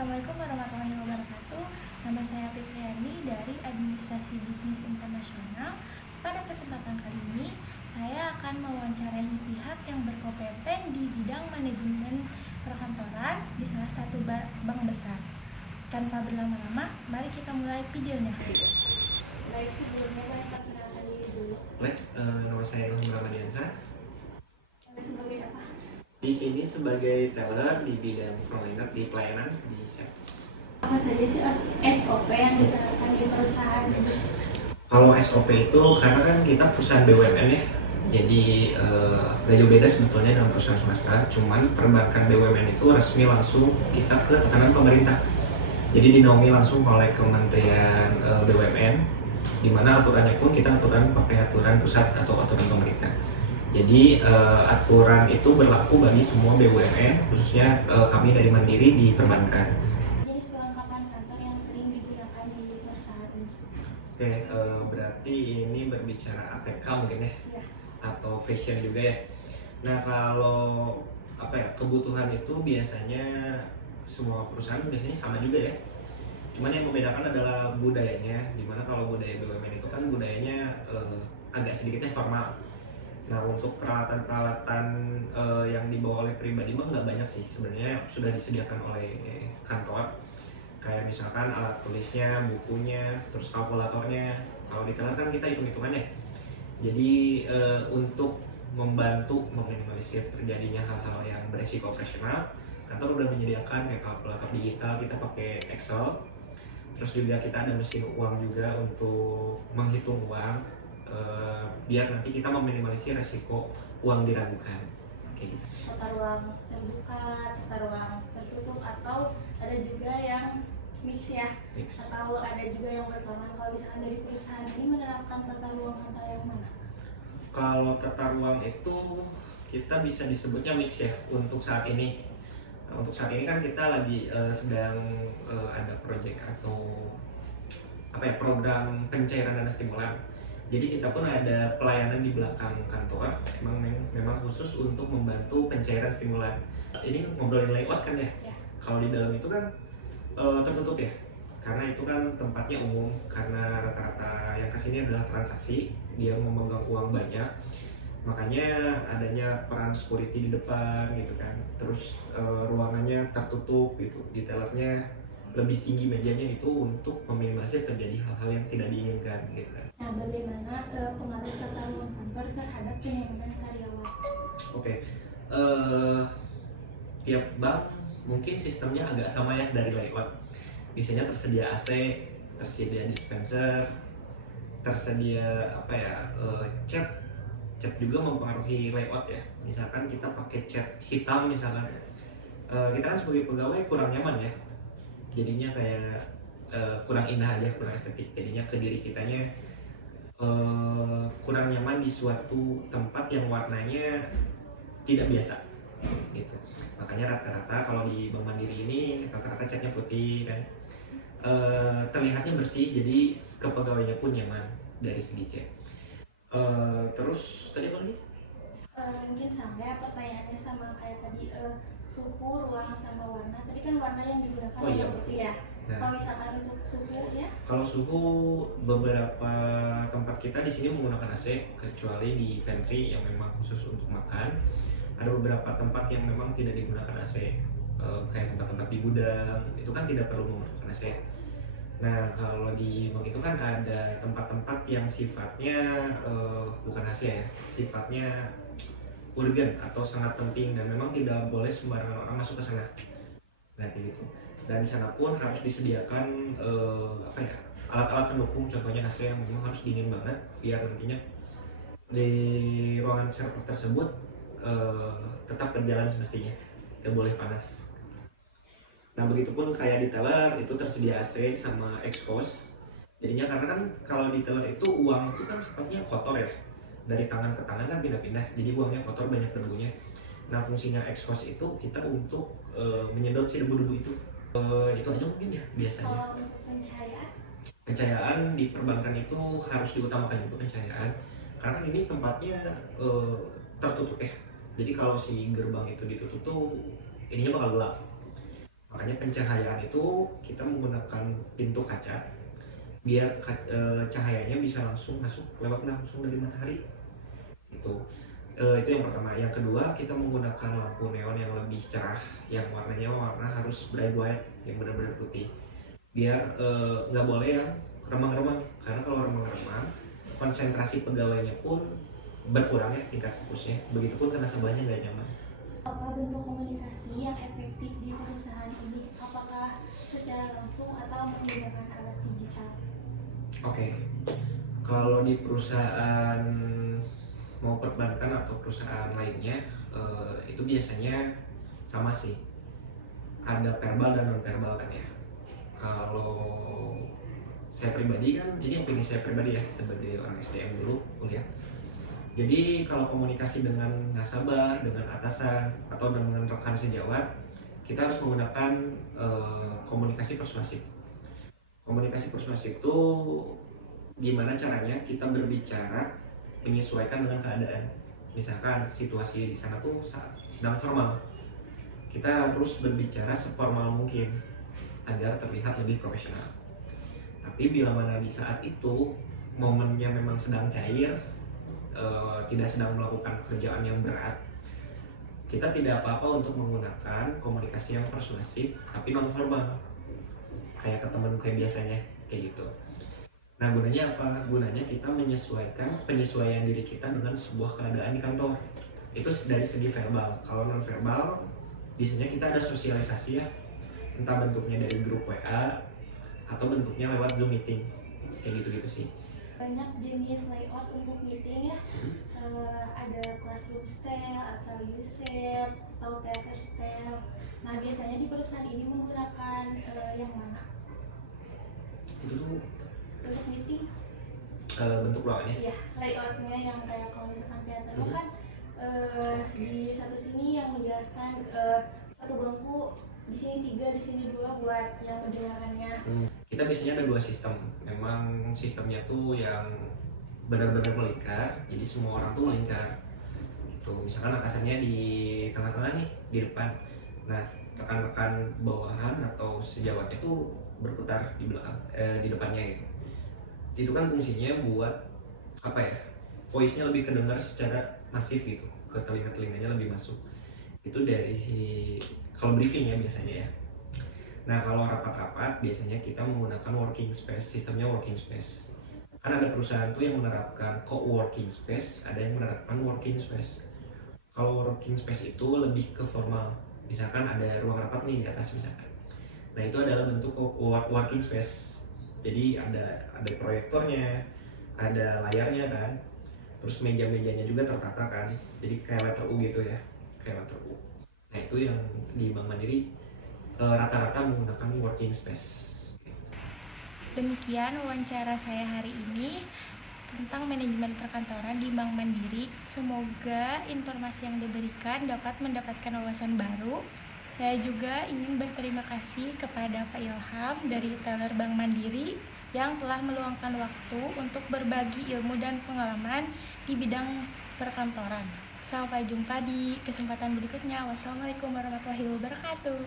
Assalamualaikum warahmatullahi wabarakatuh. Nama saya Fitriani dari Administrasi Bisnis Internasional. Pada kesempatan kali ini, saya akan mewawancarai pihak yang berkompeten di bidang manajemen perkantoran di salah satu bank besar. Tanpa berlama-lama, mari kita mulai videonya. Baik, sebelumnya boleh perkenalkan diri dulu. Baik, nama saya Ilham Ramadiansa. Sebagai apa? Di sini sebagai teller di bidang frontliner di pelayanan di service. Apa saja sih SOP yang diterapkan di perusahaan ini? Kalau SOP itu karena kan kita perusahaan BUMN ya, jadi gak jauh beda sebetulnya dengan perusahaan swasta. Cuman perbankan BUMN itu resmi langsung kita ke tekanan pemerintah. Jadi dinaungi langsung oleh Kementerian BUMN, di mana aturannya pun kita pakai aturan pusat atau aturan pemerintah. Jadi aturan itu berlaku bagi semua BUMN, khususnya kami dari Mandiri di perbankan. Jadi kelengkapan kantor yang sering digunakan di perusahaan ini. Oke, berarti ini berbicara ATK mungkin ya, atau fashion juga ya. Nah kalau kebutuhan itu biasanya semua perusahaan biasanya sama juga ya. Cuman yang membedakan adalah budayanya, dimana kalau budaya BUMN itu kan budayanya agak sedikitnya formal. Nah untuk peralatan-peralatan yang dibawa oleh pribadi mah nggak banyak sih, sebenarnya sudah disediakan oleh kantor. Kayak misalkan alat tulisnya, bukunya, terus kalkulatornya. Kalau di teller kan kita hitung-hitungan ya. Jadi untuk membantu meminimalisir terjadinya hal-hal yang beresiko operasional, kantor udah menyediakan kayak kalkulator digital, kita pakai Excel. Terus juga kita ada mesin uang juga untuk menghitung uang. Biar nanti kita meminimalisir resiko uang diragukan. Oke. Tata ruang terbuka, tata ruang tertutup, atau ada juga yang mix ya. Mix. Atau ada juga yang berkawan. Kalau misalkan dari perusahaan ini menerapkan tata ruang antara yang mana? Kalau tata ruang itu kita bisa disebutnya mix ya untuk saat ini. Nah, untuk saat ini kan kita lagi sedang ada proyek atau program pencairan dana stimulan. Jadi kita pun ada pelayanan di belakang kantor, memang khusus untuk membantu pencairan stimulan. Ini ngobrolin layout kan ya? Kalau di dalam itu kan tertutup ya, karena itu kan tempatnya umum, karena rata-rata yang kesini adalah transaksi, dia memegang uang banyak, makanya adanya peran security di depan gitu kan. Terus ruangannya tertutup gitu, di tellernya lebih tinggi mejanya itu untuk meminimalisir terjadi hal-hal yang tidak diinginkan gitu kan. Nah, bagaimana pengaruh tata ruang kantor terhadap kenyamanan karyawan? Oke, tiap bank mungkin sistemnya agak sama ya dari layout. Biasanya tersedia AC, tersedia dispenser, tersedia cat. Cat juga mempengaruhi layout ya. Misalkan kita pakai cat hitam misalkan, kita kan sebagai pegawai kurang nyaman ya. Jadinya kayak kurang indah aja, kurang estetik. Jadinya ke diri kitanya kurang nyaman di suatu tempat yang warnanya tidak biasa gitu. Makanya rata-rata kalau di Bank Mandiri ini rata-rata catnya putih kan, terlihatnya bersih, jadi kepegawainya pun nyaman dari segi cat. Terus tadi apa lagi? Mungkin sama ya, pertanyaannya sama kayak tadi, suhu, ruang, sama warna. Tadi kan warna yang digunakan iya, putih ya. Nah, kalau misalkan untuk suhu ya? Kalau suhu, beberapa tempat kita di sini menggunakan AC, kecuali di pantry yang memang khusus untuk makan. Ada beberapa tempat yang memang tidak digunakan AC, kayak tempat-tempat di gudang, itu kan tidak perlu menggunakan AC. Nah kalau di bank itu kan ada tempat-tempat yang sifatnya bukan AC ya, sifatnya urgen atau sangat penting dan memang tidak boleh sembarangan orang masuk ke sana. Nah kayak gitu. Dan di sana pun harus disediakan alat-alat pendukung, contohnya AC yang memang harus dingin banget biar nantinya di ruangan server tersebut tetap berjalan semestinya, tidak boleh panas. Nah begitupun kayak di teller itu tersedia AC sama exhaust. Jadinya karena kan kalau di teller itu uang itu kan sifatnya kotor ya, dari tangan ke tangan kan pindah-pindah, jadi uangnya kotor, banyak debunya. Nah fungsinya exhaust itu kita untuk menyedot si debu-debu itu. Itu aja mungkin ya biasanya. Kalau untuk Pencahayaan di perbankan itu harus diutamakan juga pencahayaan, karena kan ini tempatnya tertutup ya. Jadi kalau si gerbang itu ditutup tuh ininya bakal gelap. Makanya pencahayaan itu kita menggunakan pintu kaca biar cahayanya bisa langsung masuk lewat langsung dari matahari. Itu yang pertama. Yang kedua, kita menggunakan lampu neon yang lebih cerah, yang warnanya harus bright white, yang benar-benar putih. Biar nggak boleh yang remang-remang, karena kalau remang-remang konsentrasi pegawainya pun berkurang ya, tingkat fokusnya. Begitupun ke nasabahnya nggak nyaman. Apa bentuk komunikasi yang efektif di perusahaan ini? Apakah secara langsung atau menggunakan alat digital? Oke, kalau di perusahaan mau perbankan atau perusahaan lainnya, itu biasanya sama sih, ada verbal dan non verbal kan ya. Kalau saya pribadi kan, jadi opini saya pribadi ya sebagai orang SDM dulu kuliah. Jadi kalau komunikasi dengan nasabah, dengan atasan, atau dengan rekan sejawat, kita harus menggunakan komunikasi persuasif. Komunikasi persuasif itu gimana caranya kita berbicara menyesuaikan dengan keadaan. Misalkan situasi di sana tuh sedang formal, kita harus berbicara seformal mungkin agar terlihat lebih profesional. Tapi bila mana di saat itu momennya memang sedang cair, tidak sedang melakukan kerjaan yang berat, kita tidak apa-apa untuk menggunakan komunikasi yang persuasif tapi non formal, kayak ke teman kayak biasanya kayak gitu. Nah, gunanya apa? Gunanya kita penyesuaian diri kita dengan sebuah keadaan di kantor. Itu dari segi verbal. Kalau non verbal, biasanya kita ada sosialisasi ya, entah bentuknya dari grup WA atau bentuknya lewat Zoom meeting, kayak gitu-gitu sih. Banyak jenis layout untuk meeting ya. Ada classroom style atau U-shape atau theater style. Nah, biasanya di perusahaan ini menggunakan yang mana Itu tuh untuk meeting? bentuk ruangannya. Iya, layoutnya yang kayak kalau misalkan teater kan di satu sini yang menjelaskan satu bangku, di sini 3, di sini 2 buat yang mendengarkannya. Kita biasanya ada 2 sistem. Memang sistemnya tuh yang benar-benar melingkar, jadi semua orang tuh melingkar. Tuh, misalkan atasannya di tengah-tengah nih, di depan. Nah, rekan-rekan bawahan atau sejawatnya tuh berputar di belakang, di depannya gitu. Itu kan fungsinya buat apa ya? Voice-nya lebih kedengar secara masif gitu, ke telinga-telinganya lebih masuk. Itu dari kalau briefing ya biasanya ya. Nah, kalau rapat-rapat biasanya kita menggunakan working space, sistemnya working space. Kan ada perusahaan tuh yang menerapkan co-working space, ada yang menerapkan working space. Kalau working space itu lebih ke formal. Misalkan ada ruang rapat nih di atas misalkan. Nah, itu adalah bentuk working space. Jadi ada proyektornya, ada layarnya kan. Terus meja-mejanya juga tertata kan. Jadi kayak letter U gitu ya. Kayak letter U. Nah, itu yang di Bank Mandiri rata-rata menggunakan working space. Demikian wawancara saya hari ini tentang manajemen perkantoran di Bank Mandiri. Semoga informasi yang diberikan dapat mendapatkan wawasan baru. Saya juga ingin berterima kasih kepada Pak Ilham dari Teller Bank Mandiri yang telah meluangkan waktu untuk berbagi ilmu dan pengalaman di bidang perkantoran. Sampai jumpa di kesempatan berikutnya. Wassalamualaikum warahmatullahi wabarakatuh.